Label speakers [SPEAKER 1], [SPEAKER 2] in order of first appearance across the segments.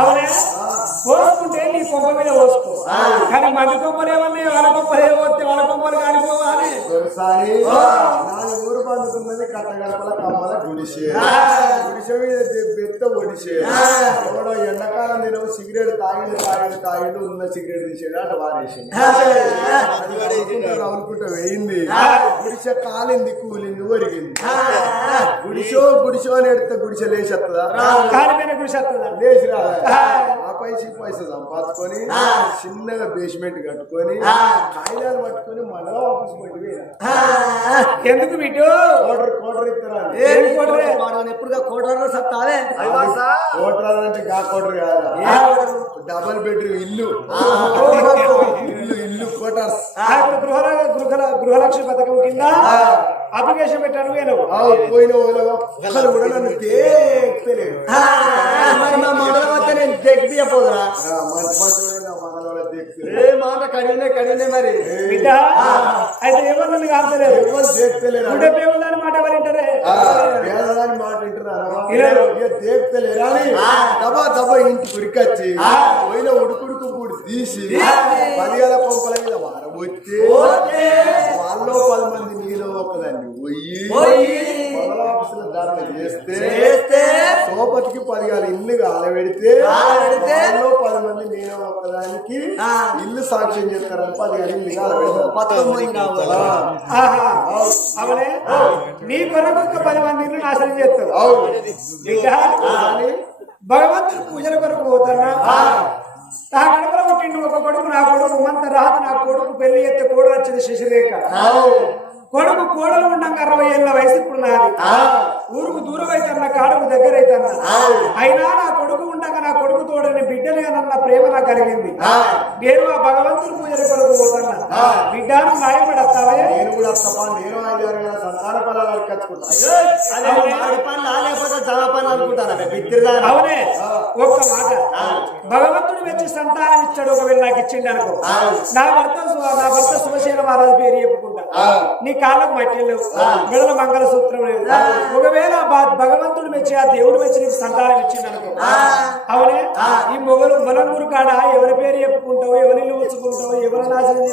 [SPEAKER 1] అవునే? పోసుకుంటే నీ కొంప మీద పోసుకో. కానీ మంది కొంపలు ఏమన్నాయి వాళ్ళ కొంపలు ఏమొస్తే వాళ్ళ కొంపలు
[SPEAKER 2] నాలుగు ఊరు పండుతున్నది కట్టగడపల కమ్మల గుడిసే. గుడిసె మీద బెత్త ఒడిసే. ఎవడో ఎండాకాలం సిగరెట్ తాగిడు తాగిడు తాగిడు ఉన్న సిగరెట్ తీసేది అటు వారేసింది అనుకుంటా వేయింది గుడిసె కాలింది కూలింది ఒరిగింది. గుడిసో గుడిసో అని ఎడితే గుడిసె లేచేస్తుందా లేచి ఆ. పైసా పైసా సంపాదించుకొని చిన్నగా బేస్మెంట్ కట్టుకొని కాగితాలు పట్టుకొని మళ్ళా ఆఫీస్ పోయి
[SPEAKER 1] ఎందుకు బిడ్డు
[SPEAKER 2] కోటర్ కోటర్ ఇస్తారా?
[SPEAKER 3] ఎప్పుడుగా కోటర్లో సత్తావే?
[SPEAKER 2] కోటర్ అంటే గా కోటర్ కాదా డబల్ బెడ్రూమ్ ఇల్లు. ఇల్లు ఇల్లు
[SPEAKER 1] ఇప్పుడు గృహ గృహ గృహలక్ష్మి పథకం కింద అప్లికేషన్ పెట్టాను నేను
[SPEAKER 2] పోయిన ఒక్కరు కూడా నన్ను
[SPEAKER 3] వస్తే నేను
[SPEAKER 2] తేక్తలేరు.
[SPEAKER 3] ఏ మాట కడిగినే కడిగినే మరి.
[SPEAKER 1] బిడ్డ అయితే ఏమన్నా కాదు
[SPEAKER 2] ఎవరు
[SPEAKER 1] పేగుందని మాట ఎవరింటారే
[SPEAKER 2] వింటున్నారా?
[SPEAKER 1] వినరు.
[SPEAKER 2] ఇక తేక్తలేరా అని దబా దబా ఇంటి కురికొచ్చి పోయిన ఉడుకుడుకు పూడి తీసి పదివేల పంపల మీద వారం వచ్చి వాళ్ళలో పది మంది ఒకదాన్ని పోయి మొదల ఆఫీసులో ధర్మ చేస్తే సోపతికి పదివేల ఇల్లు కాలబెడితే పది మంది నేను ఒకదానికి ఇల్లు సాక్ష్యం చేస్తారని పదివేల ఇల్లు కాలబెడతారు
[SPEAKER 1] నీ కొరకు ఒక పది మందిని నాశనం చేస్తారు. భగవంతుడు పూజల కొరకు పోతారా? నా గడపలో పుట్టిండు ఒక కొడుకు నా కొడుకు మంత రాదు నా కొడుకు పెళ్ళి ఎత్తే కోడలు వచ్చింది శశిరేఖ కొడుకు కోడలు ఉండంగా అరవై ఏళ్ళ వయసు ఇప్పుడు నాది. ఊరుకు దూరం అయితన్న కాడుకు దగ్గర అయితన్న అయినా నా కొడుకు ఉండగా నా కొడుకు తోడని బిడ్డలు అన్న ప్రేమ నాకు కలిగింది. నేను ఆ భగవంతుడి పూజల కొరకు పోతున్నా బిడ్డను న్యాయపడతావే
[SPEAKER 2] నేను కూడా తప్ప నేను సంతాన ఫలాలు
[SPEAKER 1] అవునే. ఒక్క మాట. భగవంతుడు వచ్చి సంతానం ఇచ్చాడు ఒకవేళ నాకు ఇచ్చిండు అనుకో. నా భర్త నా భర్త శివశైల మహారాజు పేరు చెప్పుకుంటా. నీ కాళ్ళకు మట్టి లేవు. మెడల మంగళ సూత్రం లేదు ఒకవేళ భ- భగవంతుడు మెచ్చి ఆ దేవుడు మెచ్చి నీకు సంతానం ఇచ్చిండు అనుకో. అవునే? ఈ మొగలు మొలమూరు కాడ ఎవరి పేరు చెప్పుకుంటావు ఎవరిని ఊచుకుంటావు ఎవరి నాశనం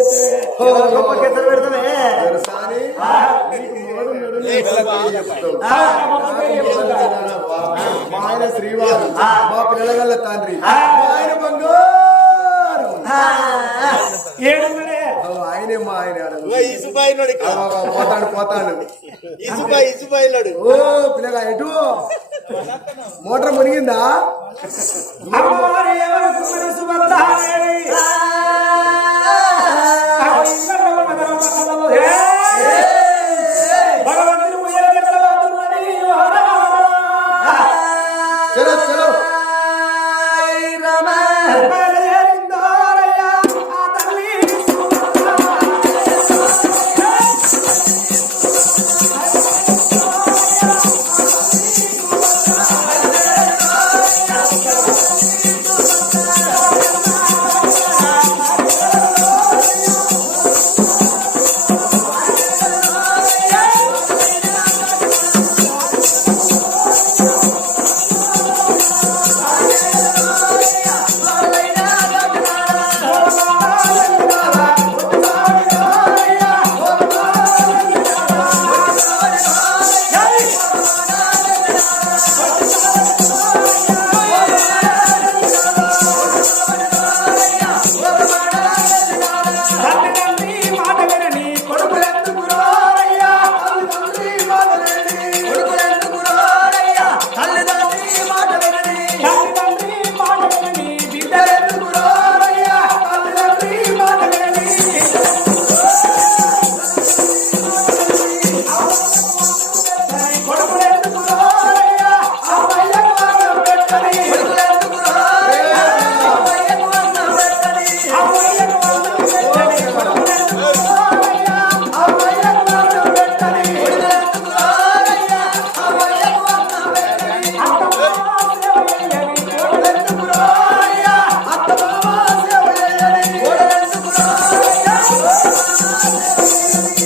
[SPEAKER 2] శ్రీవారు. మా పిల్లల తండ్రి. ఆయన బంగారు.
[SPEAKER 1] ఏడున్నడే
[SPEAKER 2] ఓ, ఆయనే మా ఆయన.
[SPEAKER 4] ఇసుబాయినాడు
[SPEAKER 2] పోతాడు పోతాడు
[SPEAKER 4] ఇసుబాయి ఇసుబాయినాడు
[SPEAKER 2] ఓ పిల్లగా ఎటు మోటార్ మునిగిందా
[SPEAKER 1] ఎవరు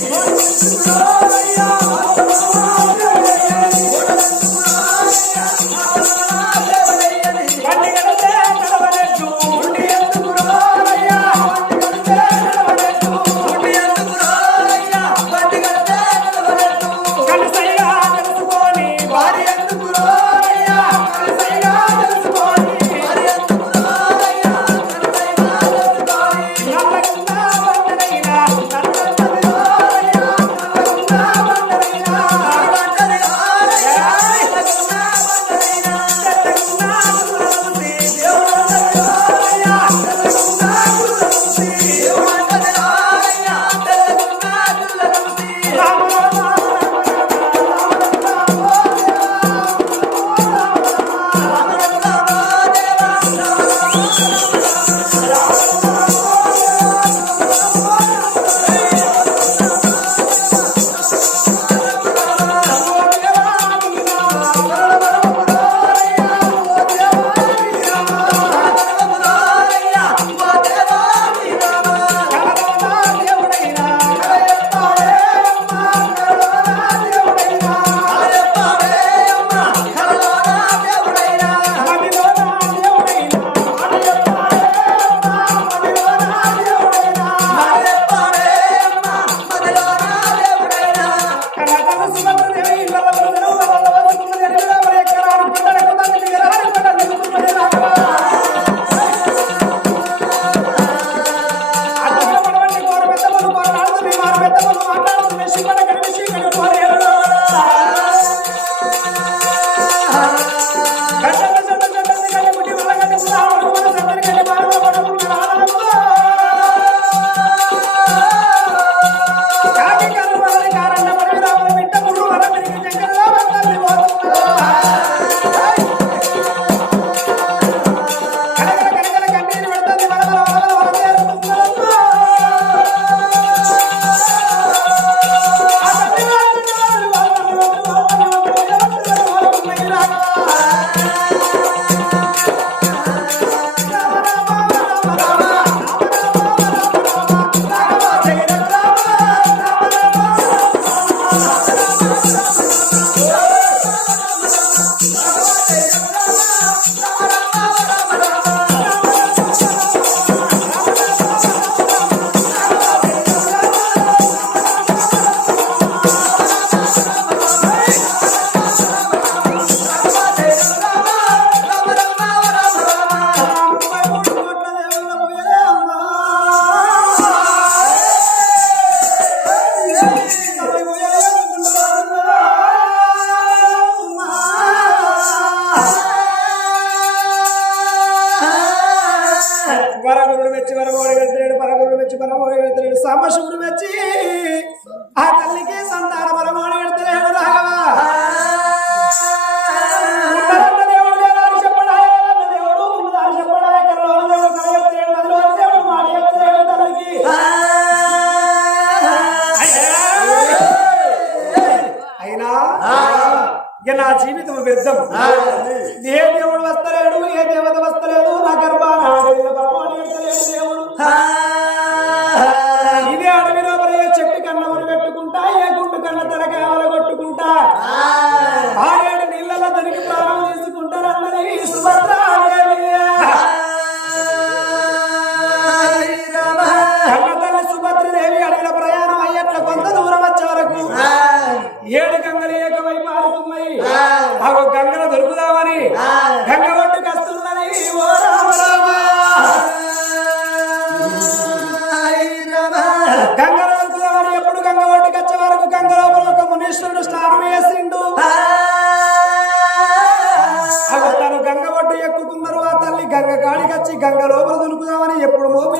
[SPEAKER 1] I'm so go.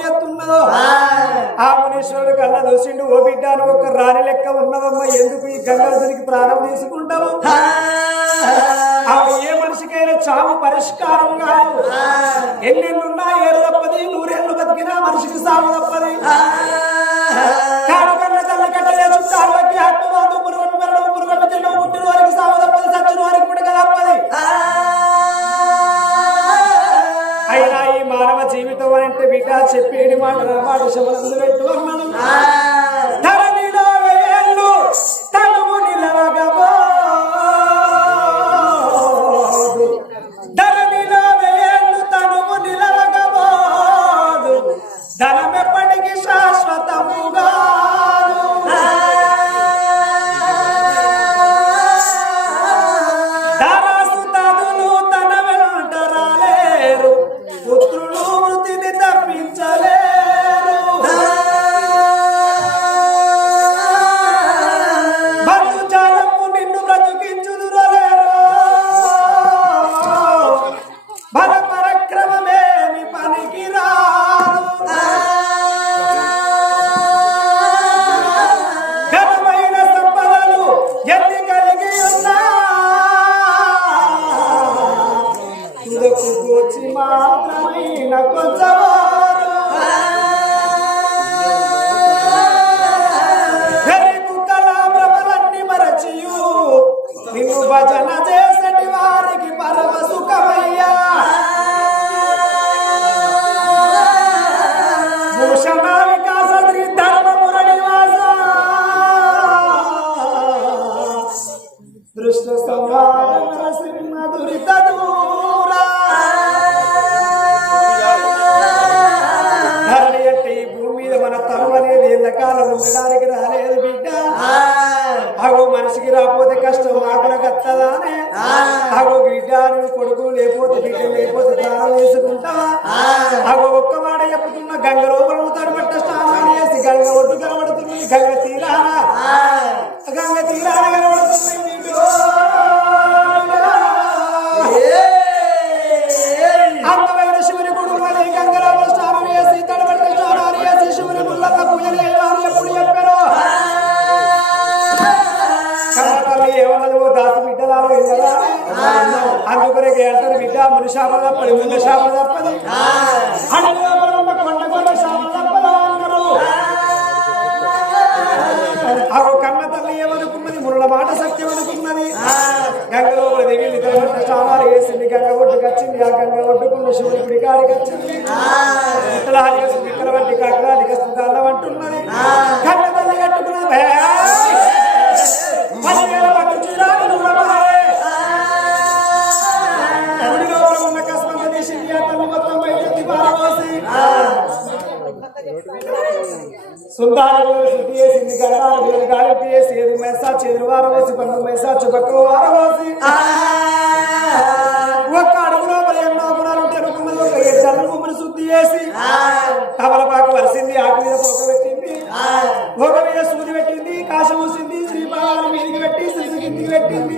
[SPEAKER 1] ఎత్తున్నదో ఆ మునీశ్వరుడు కళ్ళ దోసిండు ఓ బిడ్డ అని ఒక్క రాణి లెక్క ఉన్నదమ్మా ఎందుకు ఈ గంగాధునికి ప్రాణం తీసుకుంటావు? ఆమె ఏ మనిషికైనా చావు పరిష్కారం కాదు. ఎన్నెన్నున్నా ఏడు తప్పది నూరేళ్ళు బతికినా మనిషికి సాగు తప్పది. కాడకన్న తల్ల కట్టలేదు కాళ్ళకి హట్టు పుట్టిన వారికి సాగు తప్పది సచ్చిన వారికి పుట్టక తప్పది. అంటే బిడ్డ చెప్పేది మాట నా మాట శివనందు పెట్టు అన్నాడు যাব అగో ఒక్క మాట చెప్పుతున్న గంగ లోపల తడబట్ట స్నానాలు చేసి గంగ ఒడ్డు కనబడుతుంది. గంగ తీరాన. గంగ తీరాన కనబడుతుంది. చేపలు తప్పదు ఉండే చేపలు తప్పదు కొండగొండ చేపలు తప్పదా అన్నారు ఆ కన్న తల్లి ఏమనుకున్నది? మునుల మాట సత్యం అనుకున్నది. గంగలో దిగిలి స్నానాలు వేసింది గంగ అంటున్నది. కన్న మనం పైసాచు పక్కన వారవాసి ఒక్క అడుగు లోపల ఎన్నో గుణాలు ఉంటే అనుకున్నది ఒక ఏడు సార్లు గుమ్మని శుద్ధి చేసి కమలపాకు వరిసింది ఆకు మీద పొగ పెట్టింది. పొగ మీద సూది పెట్టింది కాశం వచ్చింది శ్రీపాలను మీదికి పెట్టి శిశు కిందికి పెట్టింది.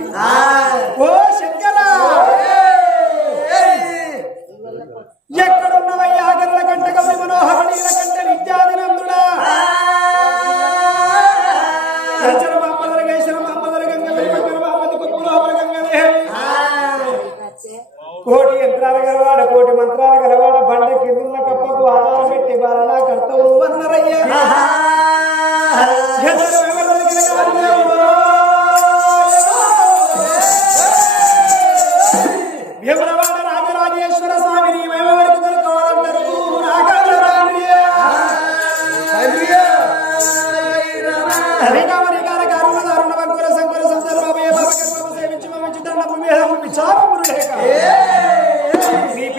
[SPEAKER 1] ఓ శంకరా!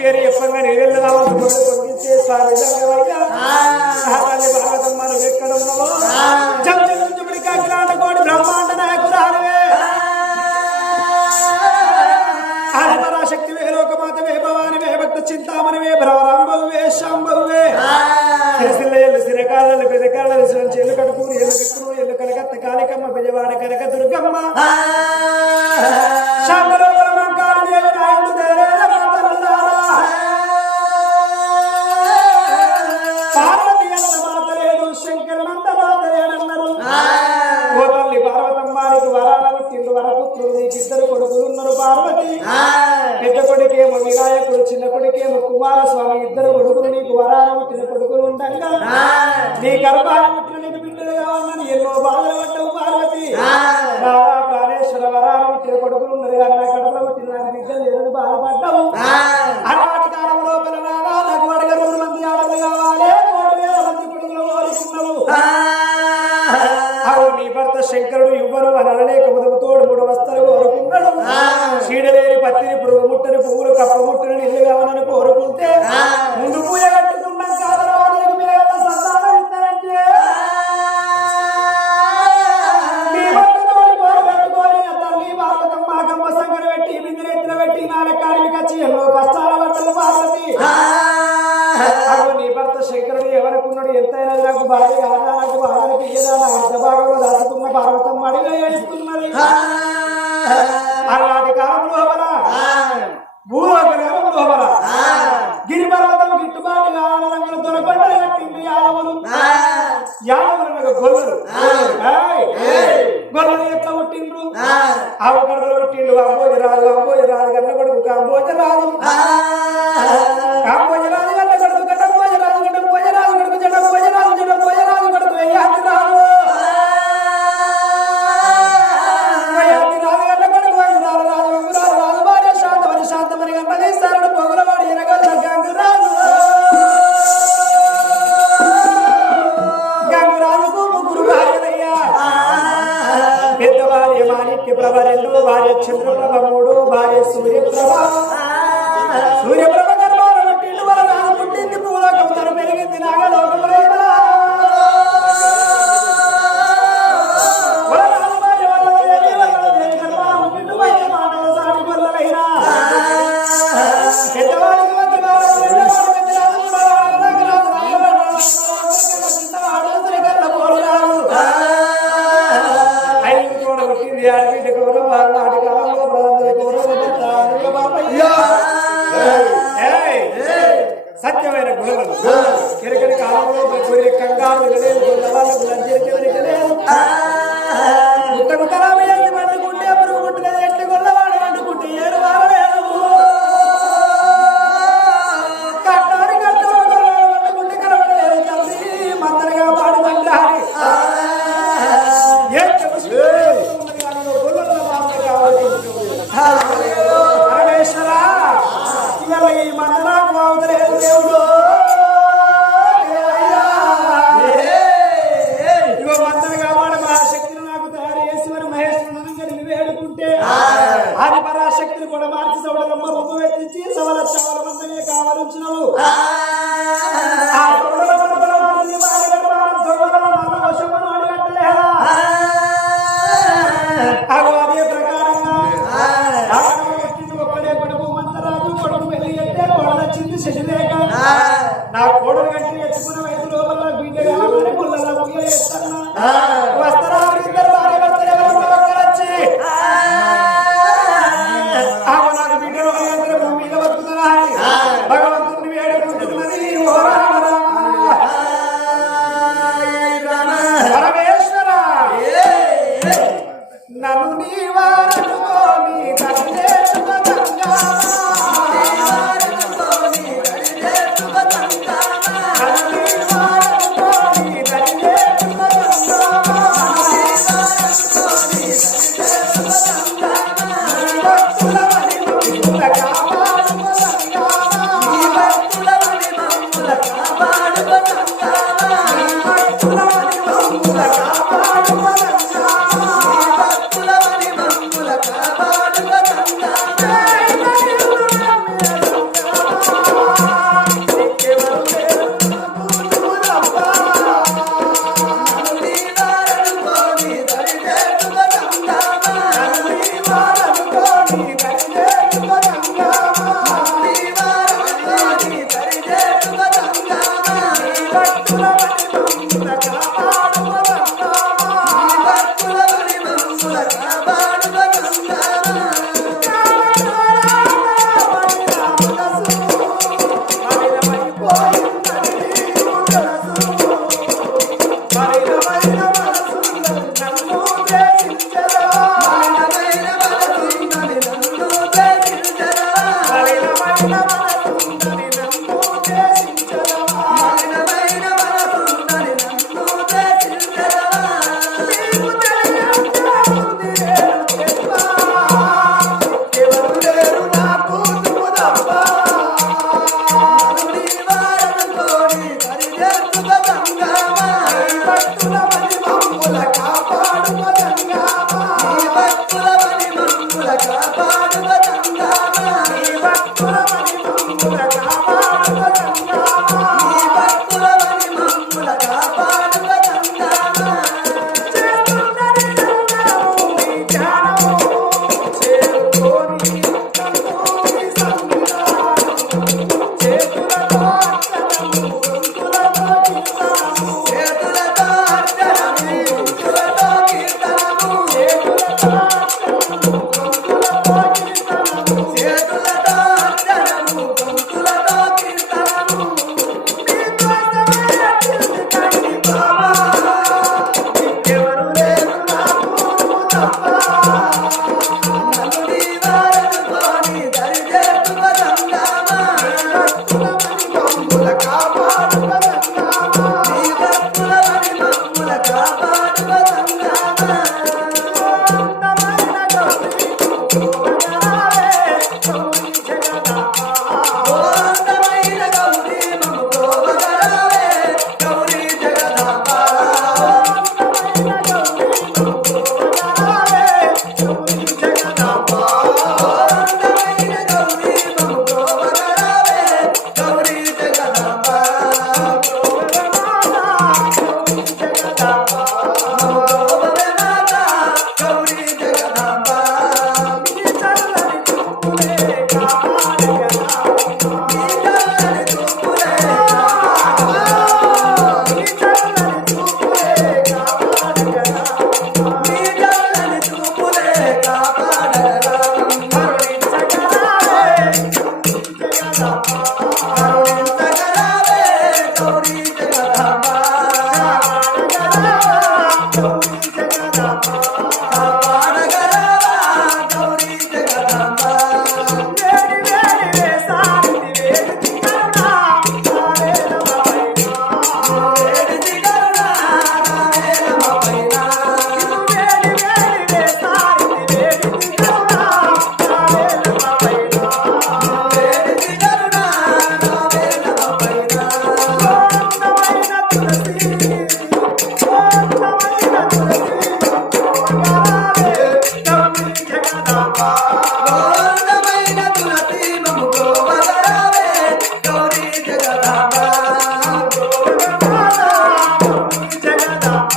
[SPEAKER 1] దగ్గర చెప్పంగా నేను వెళ్ళి రావాలి తొలగించేసారు কারবার కార్మిక చీరలో కష్ట శక్తిని కూడా మార్చి సవల రొమ్మ రూపం ఎత్తించి Thank you.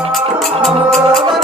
[SPEAKER 2] Oh,